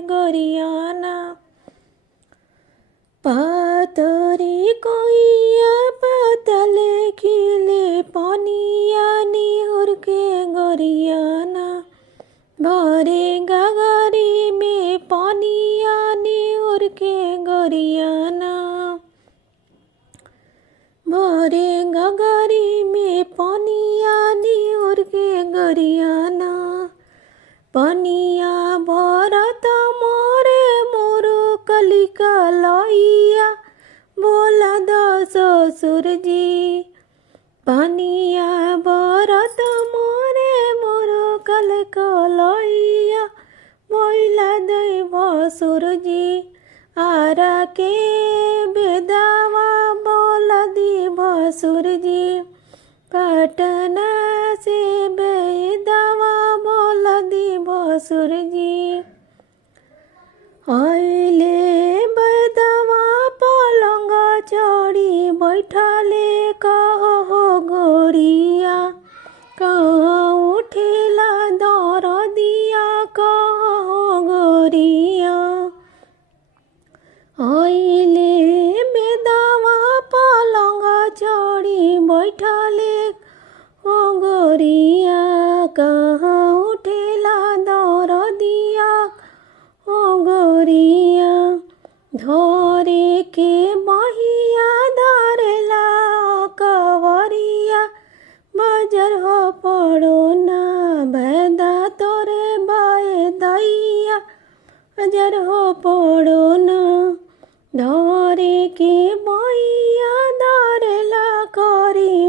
गरियाना। पातरी कोइया पातले खिले पनिया निहुर के गरियाना। भरे गगरी में पनिया निहुर के गरियाना। भरे गगरी में पनिया निहुर के गरियाना। पनिया भरत मोरे मोरो कलिका लइया बोला द ससुर जी। पनिया भरत मोरे मोरो कलिका लइया बोला द भसुर जी। आरा के बेदावा बोला दी भसुर जी। पटना से बेदावा बोला दी भसुर जी। आइले बेदावा पलंग चढ़ी बैठले कहो गोरिया। कहाँ उठेला दर दिया कहो गोरिया। आइले बेदावा पलंग चढ़ी बैठले ओ गोरिया। कहाँ उठेला दर दिया ओ गोरिया। धरे के बहिया धरेला कवरिया। बजर हो पड़ो ना बैदा तोरे बाए दैया। बजर हो पड़ो ना। धरे के बहिया धरेला करी